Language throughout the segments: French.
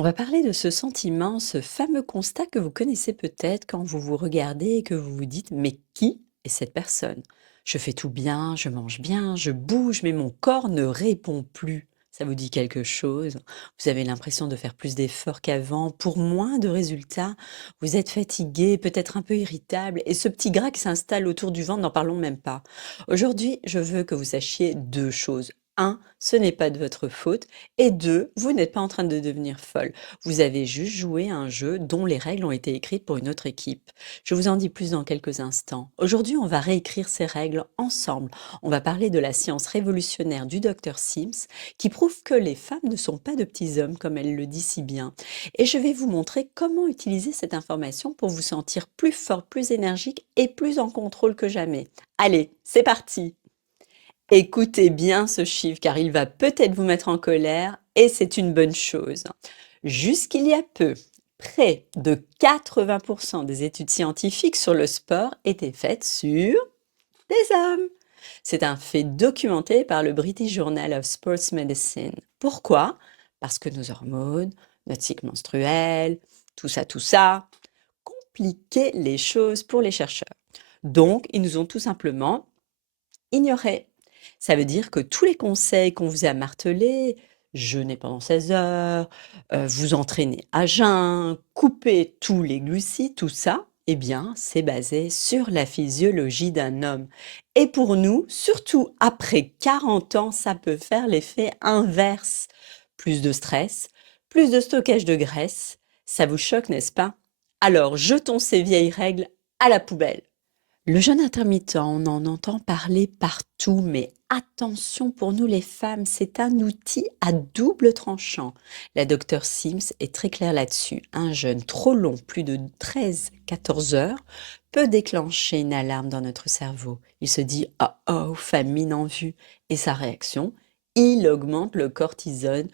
On va parler de ce sentiment, ce fameux constat que vous connaissez peut-être quand vous vous regardez et que vous vous dites: «Mais qui est cette personne? Je fais tout bien, je mange bien, je bouge, mais mon corps ne répond plus». Ça vous dit quelque chose? Vous avez l'impression de faire plus d'efforts qu'avant pour moins de résultats. Vous êtes fatigué, peut-être un peu irritable et ce petit gras qui s'installe autour du ventre, n'en parlons même pas. Aujourd'hui, je veux que vous sachiez 2 choses. Un, ce n'est pas de votre faute et 2, vous n'êtes pas en train de devenir folle. Vous avez juste joué à un jeu dont les règles ont été écrites pour une autre équipe. Je vous en dis plus dans quelques instants. Aujourd'hui, on va réécrire ces règles ensemble. On va parler de la science révolutionnaire du docteur Sims qui prouve que les femmes ne sont pas de petits hommes comme elle le dit si bien. Et je vais vous montrer comment utiliser cette information pour vous sentir plus fort, plus énergique et plus en contrôle que jamais. Allez, c'est parti! Écoutez bien ce chiffre car il va peut-être vous mettre en colère et c'est une bonne chose. Jusqu'il y a peu, près de 80% des études scientifiques sur le sport étaient faites sur des hommes. C'est un fait documenté par le British Journal of Sports Medicine. Pourquoi? Parce que nos hormones, notre cycle menstruel, tout ça, compliquaient les choses pour les chercheurs. Donc, ils nous ont tout simplement ignorés. Ça veut dire que tous les conseils qu'on vous a martelés, jeûner pendant 16 heures, vous entraîner à jeun, couper tous les glucides, tout ça, eh bien, c'est basé sur la physiologie d'un homme. Et pour nous, surtout après 40 ans, ça peut faire l'effet inverse. Plus de stress, plus de stockage de graisse. Ça vous choque, n'est-ce pas? Alors, jetons ces vieilles règles à la poubelle. Le jeûne intermittent, on en entend parler partout, mais attention pour nous les femmes, c'est un outil à double tranchant. La docteure Sims est très claire là-dessus. Un jeûne trop long, plus de 13-14 heures, peut déclencher une alarme dans notre cerveau. Il se dit «Oh oh, famine en vue» et sa réaction, il augmente le cortisone,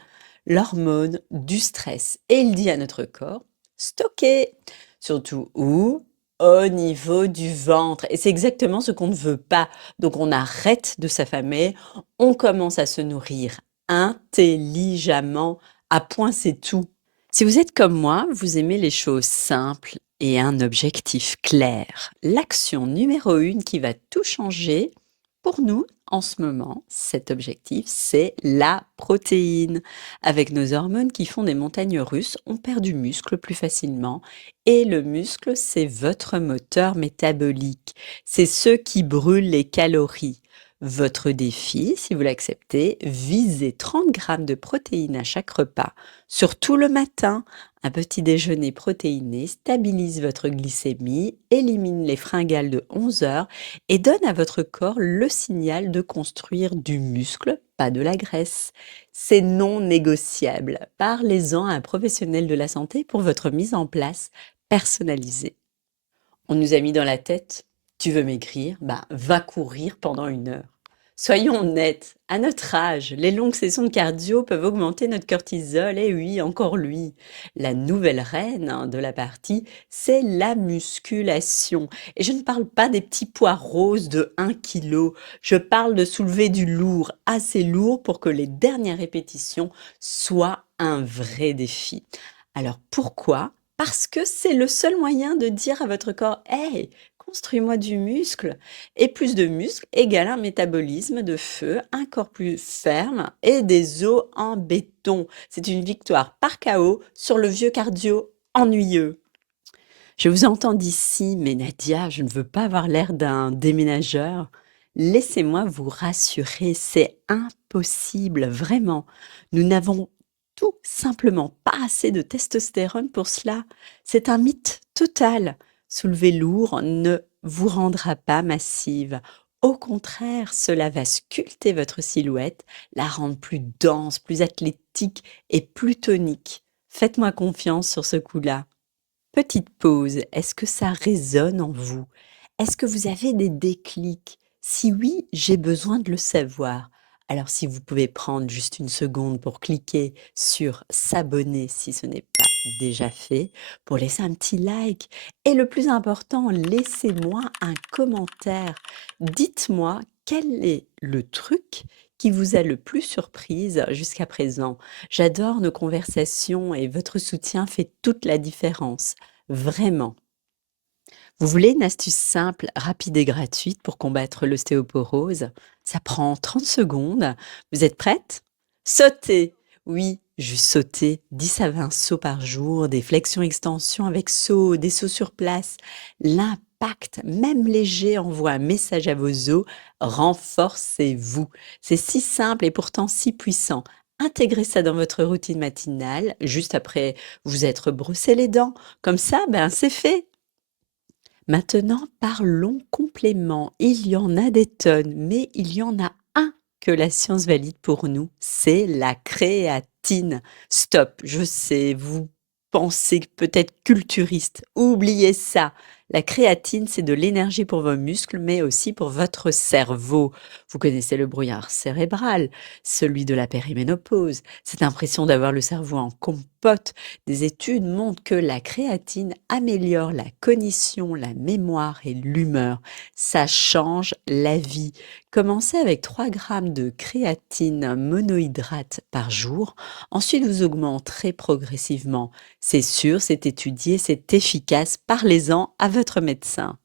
l'hormone du stress. Et il dit à notre corps «Stocker». Surtout où? Au niveau du ventre et c'est exactement ce qu'on ne veut pas. Donc on arrête de s'affamer, on commence à se nourrir intelligemment, à point c'est tout. Si vous êtes comme moi, vous aimez les choses simples et un objectif clair. L'action numéro 1 qui va tout changer pour nous en ce moment, cet objectif, c'est la protéine. Avec nos hormones qui font des montagnes russes, on perd du muscle plus facilement et le muscle, c'est votre moteur métabolique. C'est ce qui brûle les calories. Votre défi, si vous l'acceptez, visez 30 grammes de protéines à chaque repas, surtout le matin. Un petit déjeuner protéiné stabilise votre glycémie, élimine les fringales de 11 heures et donne à votre corps le signal de construire du muscle, pas de la graisse. C'est non négociable. Parlez-en à un professionnel de la santé pour votre mise en place personnalisée. On nous a mis dans la tête, tu veux maigrir, bah va courir pendant 1 heure. Soyons honnêtes, à notre âge, les longues sessions de cardio peuvent augmenter notre cortisol, et oui, encore lui. La nouvelle reine de la partie, c'est la musculation. Et je ne parle pas des petits poids roses de 1 kilo, je parle de soulever du lourd, assez lourd pour que les dernières répétitions soient un vrai défi. Alors pourquoi? Parce que c'est le seul moyen de dire à votre corps: «Hey, construis-moi du muscle» et plus de muscle égale un métabolisme de feu, un corps plus ferme et des os en béton. C'est une victoire par KO sur le vieux cardio ennuyeux. Je vous entends d'ici, mais Nadia, je ne veux pas avoir l'air d'un déménageur. Laissez-moi vous rassurer, c'est impossible, vraiment. Nous n'avons tout simplement pas assez de testostérone pour cela. C'est un mythe total. Soulever lourd ne vous rendra pas massive. Au contraire, cela va sculpter votre silhouette, la rendre plus dense, plus athlétique et plus tonique. Faites-moi confiance sur ce coup-là. Petite pause, est-ce que ça résonne en vous? Est-ce que vous avez des déclics? Si oui, j'ai besoin de le savoir. Alors si vous pouvez prendre juste 1 seconde pour cliquer sur s'abonner si ce n'est pas déjà fait, pour laisser un petit like et le plus important, laissez-moi un commentaire. Dites-moi quel est le truc qui vous a le plus surprise jusqu'à présent? J'adore nos conversations et votre soutien fait toute la différence, vraiment. Vous voulez une astuce simple, rapide et gratuite pour combattre l'ostéoporose? Ça prend 30 secondes. Vous êtes prête? Sautez! Oui, juste sauter 10 à 20 sauts par jour, des flexions-extensions avec sauts, des sauts sur place. L'impact, même léger, envoie un message à vos os. Renforcez-vous. C'est si simple et pourtant si puissant. Intégrez ça dans votre routine matinale, juste après vous être brossé les dents. Comme ça, ben, c'est fait. Maintenant, parlons compléments. Il y en a des tonnes, mais il y en a un que la science valide pour nous, c'est la créatine. Stop, je sais, vous pensez peut-être culturiste. Oubliez ça. La créatine, c'est de l'énergie pour vos muscles, mais aussi pour votre cerveau. Vous connaissez le brouillard cérébral, celui de la périménopause, cette impression d'avoir le cerveau en compote. Des études montrent que la créatine améliore la cognition, la mémoire et l'humeur. Ça change la vie. Commencez avec 3 grammes de créatine monohydrate par jour. Ensuite, vous augmenterez progressivement. C'est sûr, c'est étudié, c'est efficace. Parlez-en à votre médecin.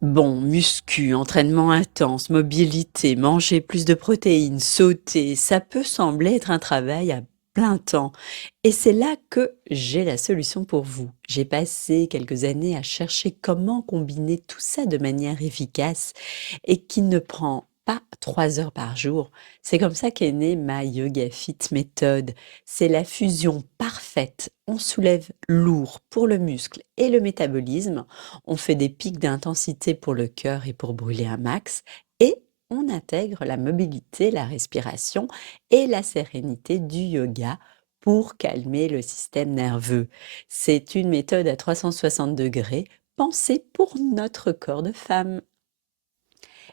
Bon, muscu, entraînement intense, mobilité, manger plus de protéines, sauter, ça peut sembler être un travail à plein temps. Et c'est là que j'ai la solution pour vous. J'ai passé quelques années à chercher comment combiner tout ça de manière efficace et qui ne prend pas 3 heures par jour. C'est comme ça qu'est née ma Yoga Fit méthode. C'est la fusion parfaite. On soulève lourd pour le muscle et le métabolisme. On fait des pics d'intensité pour le cœur et pour brûler un max. Et on intègre la mobilité, la respiration et la sérénité du yoga pour calmer le système nerveux. C'est une méthode à 360 degrés pensée pour notre corps de femme.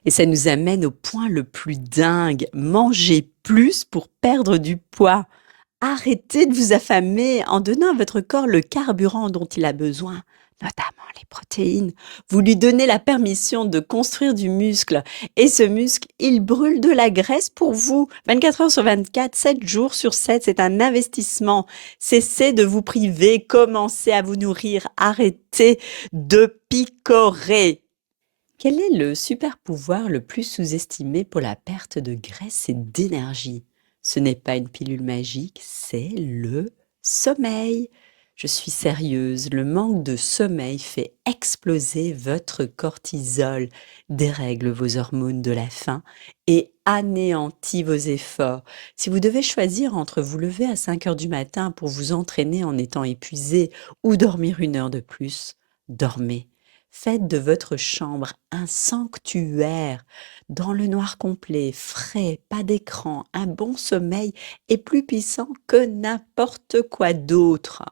Et ça nous amène au point le plus dingue, manger plus pour perdre du poids. Arrêtez de vous affamer en donnant à votre corps le carburant dont il a besoin, notamment les protéines. Vous lui donnez la permission de construire du muscle et ce muscle, il brûle de la graisse pour vous. 24 heures sur 24, 7 jours sur 7, c'est un investissement. Cessez de vous priver, commencez à vous nourrir, arrêtez de picorer. Quel est le super pouvoir le plus sous-estimé pour la perte de graisse et d'énergie? Ce n'est pas une pilule magique, c'est le sommeil. Je suis sérieuse, le manque de sommeil fait exploser votre cortisol, dérègle vos hormones de la faim et anéantit vos efforts. Si vous devez choisir entre vous lever à 5 heures du matin pour vous entraîner en étant épuisé ou dormir 1 heure de plus, dormez. Faites de votre chambre un sanctuaire, dans le noir complet, frais, pas d'écran. Un bon sommeil est plus puissant que n'importe quoi d'autre.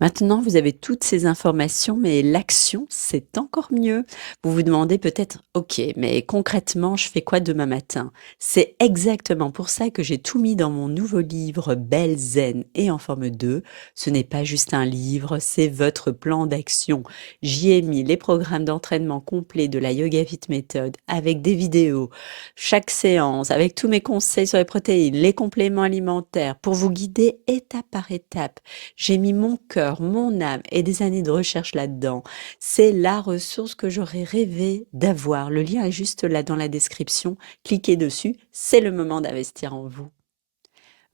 Maintenant, vous avez toutes ces informations, mais l'action, c'est encore mieux. Vous vous demandez peut-être, OK, mais concrètement, je fais quoi demain matin? C'est exactement pour ça que j'ai tout mis dans mon nouveau livre Belle, Zen et en forme 2. Ce n'est pas juste un livre, c'est votre plan d'action. J'y ai mis les programmes d'entraînement complets de la Yoga Fit Method avec des vidéos, chaque séance, avec tous mes conseils sur les protéines, les compléments alimentaires pour vous guider étape par étape. J'ai mis mon cœur, mon âme et des années de recherche là-dedans. C'est la ressource que j'aurais rêvé d'avoir. Le lien est juste là dans la description. Cliquez dessus, c'est le moment d'investir en vous.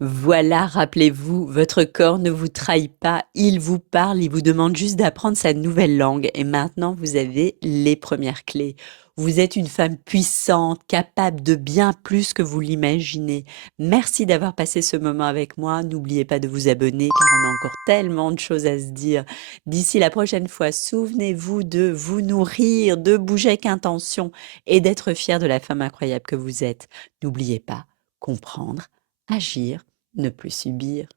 Voilà, rappelez-vous, votre corps ne vous trahit pas, il vous parle, il vous demande juste d'apprendre sa nouvelle langue. Et maintenant, vous avez les premières clés. Vous êtes une femme puissante, capable de bien plus que vous l'imaginez. Merci d'avoir passé ce moment avec moi. N'oubliez pas de vous abonner car on a encore tellement de choses à se dire. D'ici la prochaine fois, souvenez-vous de vous nourrir, de bouger avec intention et d'être fière de la femme incroyable que vous êtes. N'oubliez pas, comprendre, agir, ne plus subir.